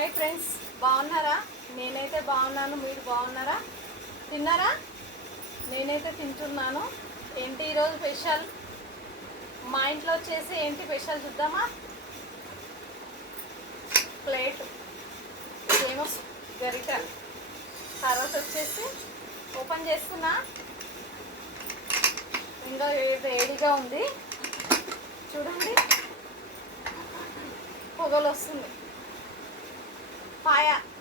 Hi friends, బాగున్నారా? నేనైతే బాగున్నాను. మీరు బాగున్నారా? తిన్నారా? నేనైతే తింటున్నాను. ఏంటి ఈరోజు స్పెషల్? మా ఇంట్లో వచ్చేసి ఏంటి స్పెషల్ చూద్దామా? ప్లేట్, ఫేమస్ గరిట. తర్వాత వచ్చేసి ఓపెన్ చేస్తున్నా. ఇంకా వేడిగా ఉంది చూడండి, పొగలు వస్తుంది.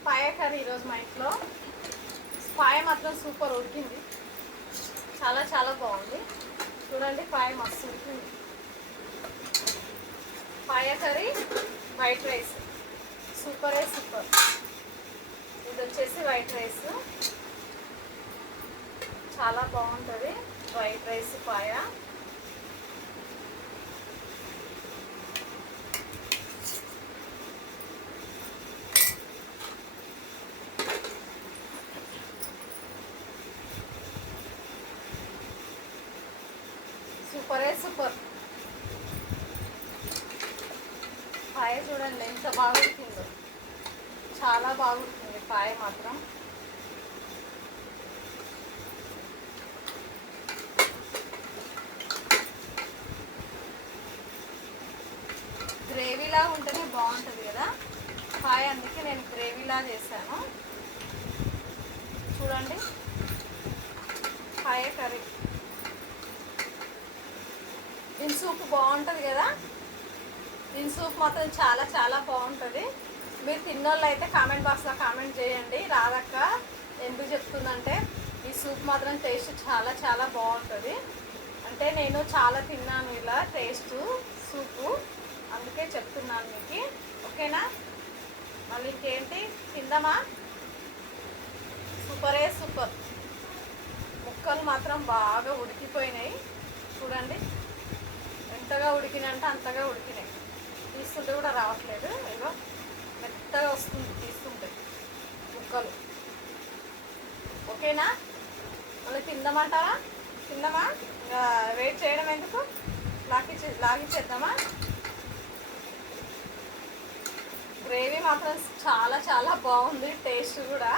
పాయ కర్రీ ఈరోజు మా ఇంట్లో. పాయ మాత్రం సూపర్ ఉడికింది, చాలా చాలా బాగుంది. చూడండి, పాయ మస్తు ఉడికింది. పాయ కర్రీ, వైట్ రైస్, సూపరే సూపర్. ఇది వచ్చేసి వైట్ రైస్, చాలా బాగుంటుంది. వైట్ రైస్ పాయ. సూపరే సూపర్. పాయ చూడండి ఎంత బాగా ఉడికిందో, చాలా బాగా ఉడికింది పాయ మాత్రం. గ్రేవీలా ఉంటేనే బాగుంటుంది కదా పాయ, అందుకే నేను గ్రేవీలా చేశాను. చూడండి, పాయ కర్రీ. దీని సూప్ బాగుంటుంది కదా, దీని సూప్ మాత్రం చాలా చాలా బాగుంటుంది. మీరు తిన్నోళ్ళు అయితే కామెంట్ బాక్స్లో కామెంట్ చేయండి. రాదక్క ఎందుకు చెప్తుందంటే ఈ సూప్ మాత్రం టేస్ట్ చాలా చాలా బాగుంటుంది. అంటే నేను చాలా తిన్నాను ఇలా టేస్ట్ సూపు, అందుకే చెప్తున్నాను మీకు. ఓకేనా? మళ్ళీ ఇంకేంటి, తిందామా? సూపరే సూపర్. ముక్కలు మాత్రం బాగా ఉడికిపోయినాయి చూడండి, ఎంతగా ఉడికినాయంటే అంతగా ఉడికినాయి. తీస్తుంటే కూడా రావట్లేదు, ఇగో మెత్తగా వస్తుంది తీస్తుంటే ముక్కలు. ఓకేనా? మళ్ళీ తిందామంటారా? తిందామా? ఇంకా వెయిట్ చేయడం ఎందుకు, లాగిచ్చేద్దామా? గ్రేవీ మాత్రం చాలా చాలా బాగుంది, టేస్ట్ కూడా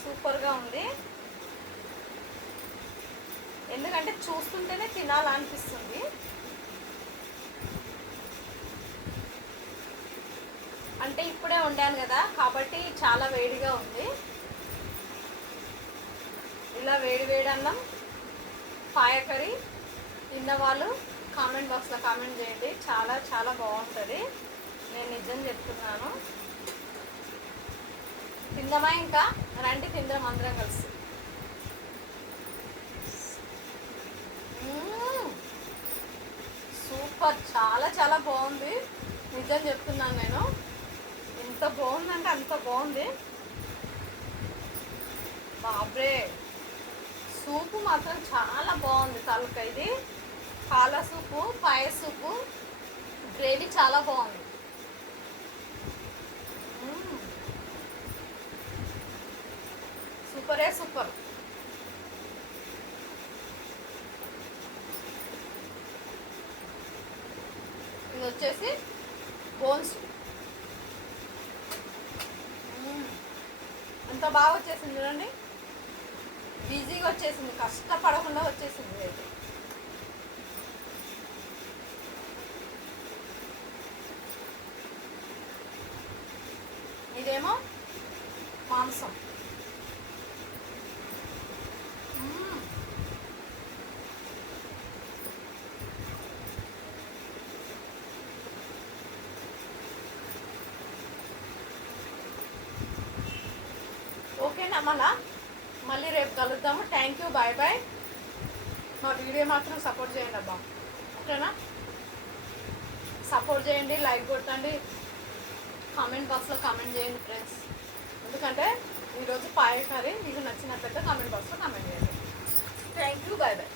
సూపర్గా ఉంది. ఎందుకంటే చూస్తుంటేనే తినాలనిపిస్తుంది. అంటే ఇప్పుడే వండాను కదా కాబట్టి చాలా వేడిగా ఉంది. ఇలా వేడి వేడి అన్నం, పాయ కర్రీ తిన్నవాళ్ళు కామెంట్ బాక్స్లో కామెంట్ చేయండి. చాలా చాలా బాగుంటుంది, నేను నిజం చెప్తున్నాను. తిందామా? ఇంకా రండి తిందాం అందరం కలిసి. సూపర్, చాలా చాలా బాగుంది, నిజం చెప్తున్నాను నేను. ఎంత బాగుందంటే అంత బాగుంది. బాబ్రే, సూపు మాత్రం చాలా బాగుంది. తలక ఇది పాల సూపు, పాయ సూపు, గ్రేవీ చాలా బాగుంది. సూపరే సూపర్. ఇది వచ్చేసి బోన్స్. ఎంత బాగా వచ్చేసింది చూడండి, ఈజీగా వచ్చేసింది, కష్టపడకుండా వచ్చేసింది. అయితే ఇదేమో మాంసం. ఓకేనా? మళ్ళీ రేపు కలుద్దాము. Thank you, bye bye. మా వీడియో మాత్రం సపోర్ట్ చేయండి అబ్బా, ఓకేనా? సపోర్ట్ చేయండి, లైక్ కొట్టండి, కామెంట్ బాక్స్లో కామెంట్ చేయండి ఫ్రెండ్స్. ఎందుకంటే ఈరోజు పాయ కర్రీ మీకు నచ్చినట్లయితే కామెంట్ బాక్స్లో కామెంట్ చేయండి. Thank you, bye bye.